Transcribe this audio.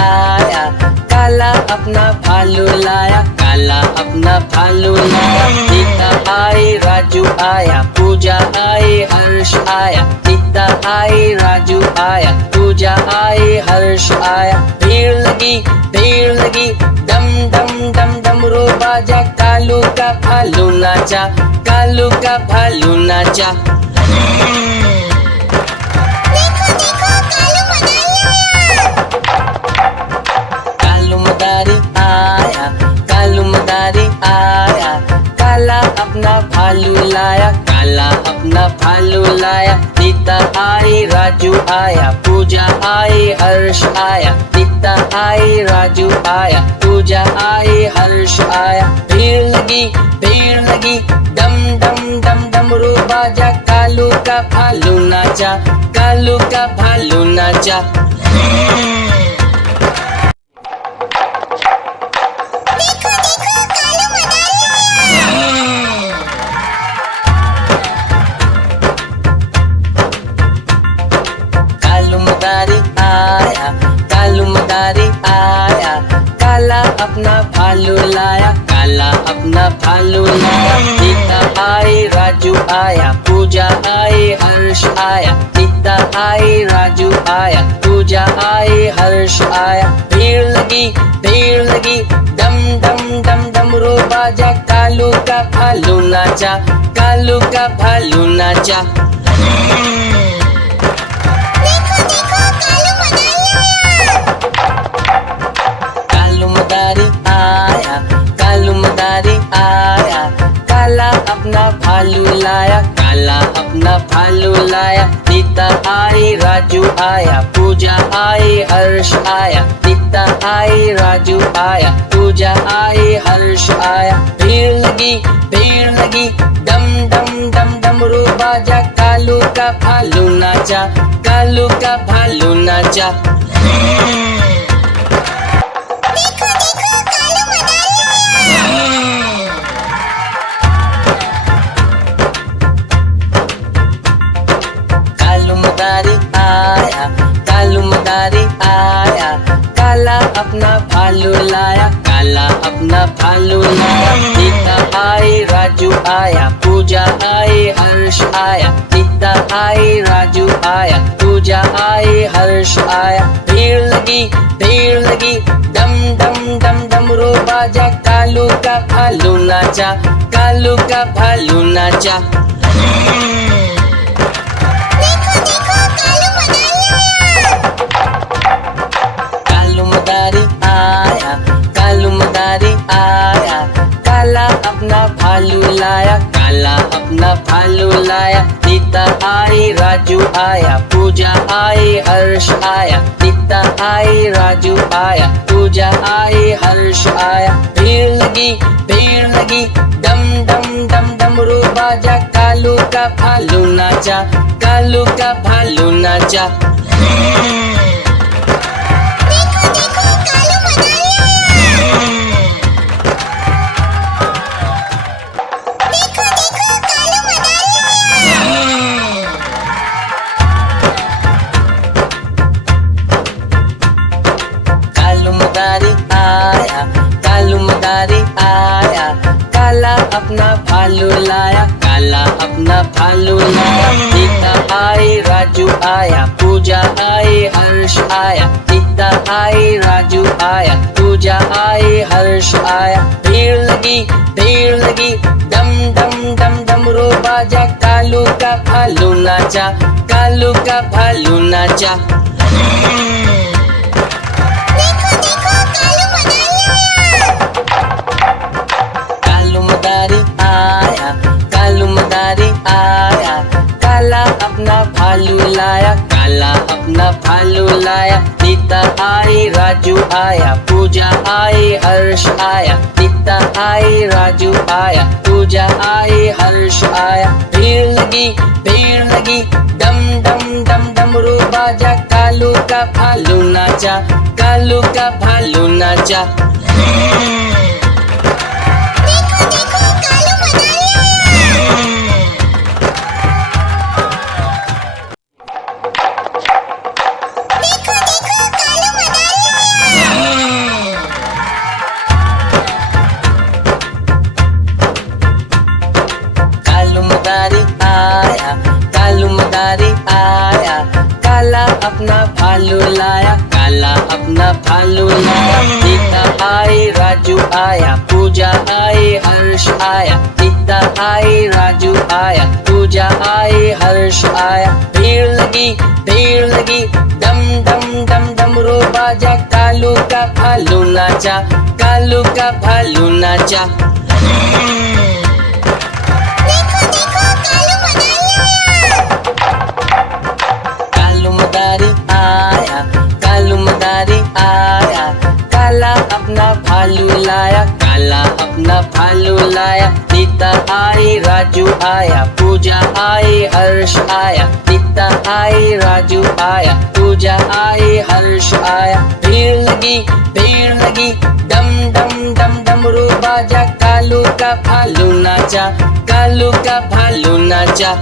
आया, काला अपना भालू लाया, काला अपना भालू लाया। सीता आई, राजू आया, पूजा आई, हर्ष आया। सीता आई, राजू आया, पूजा आई, हर्ष आया। भीड़ लगी, डम डम डम डमरू बाजा, कालू का भालू नाचा, कालू का भालू नाचा। कालू मदारी आया, कालू मदारी आया, काला अपना भालू लाया, काला अपना भालू लाया। सीता आई, राजू आया, पूजा आई, हर्ष आया। सीता आई, राजू आया, पूजा आई, हर्ष आया। भीड़ लगी, डम डम डम डमरू बाजा, कालू का भालू नाचा, कालू का भालू नाचा। कालू मदारी आया, कालू मदारी आया, काला अपना भालू लाया, काला अपना भालू लाया। सीता आई, राजू आया, पूजा आई, हर्ष आया। सीता आई, राजू आया, पूजा आई, हर्ष आया। भीड़ लगी, डम डम डम डमरू बाजा, कालू का भालू नाचा, कालू का भालू नाचा। कालू मदारी आया, कालू मदारी आया, काला अपना भालू लाया, काला अपना भालू लाया। सीता आई, राजू आया, पूजा आई, हर्ष आया। सीता आई, राजू आया, पूजा आई, हर्ष आया। भीड़ लगी, डम डम डम डमरू बाजा, कालू का भालू नाचा, कालू का भालू नाचा। कालू मदारी आया, कालू मदारी आया, काला अपना भालू लाया, काला अपना भालू लाया। सीता आई, राजू आया, पूजा आई, हर्ष आया। सीता आई, राजू आया, पूजा आई, हर्ष आया। भीड़ लगी, डम डम डम डमरू बाजा, कालू का भालू नाचा, कालू का भालू नाचा। कालू मदारी आया, कालू मदारी आया, काला अपना भालू लाया, काला अपना भालू लाया। सीता आई, राजू आया, पूजा आई, हर्ष आया। सीता आई, राजू आया, पूजा आई, हर्ष आया। भीड़ लगी, डम डम डम डमरू बाजा, कालू का भालू नाचा, कालू का भालू नाचा। कालू मदारी आया, कालू मदारी आया, काला अपना भालू लाया, काला अपना भालू लाया। सीता आई, राजू आया, पूजा आई, हर्ष आया। सीता आई, राजू आया, पूजा आई, हर्ष आया। भीड़ लगी, डम डम डम डमरू बाजा, कालू का भालू नाचा, कालू का भालू नाचा। कालू मदारी आया, कालू मदारी आया, काला अपना भालू लाया, काला अपना भालू लाया। सीता आई, राजू आया, पूजा आई, हर्ष आया। सीता आई, राजू आया, पूजा आई, हर्ष आया। भीड़ लगी, डम डम डम डमरू बाजा, कालू का भालू नाचा, कालू का भालू नाचा। अपना भालू लाया, काला अपना भालू लाया। सीता आई, राजू आया, पूजा आई, हर्ष आया। सीता आई, राजू आया, पूजा आई, हर्ष आया। भीड़ लगी, डम डम डम डमरू बाजा। कालू का भालू नाचा, कालू का भालू नाचा। कालू मदारी आया, कालू मदारी आया। काला अपना भालू लाया, काला अपना भालू लाया। सीता आई, राजू आया, पूजा आई, हर्ष आया। सीता आई, राजू आया, पूजा आई, हर्ष आया। भीड़ लगी, डम डम डम डमरू बाजा। कालू का भालू नाचा, कालू का भालू नाचा।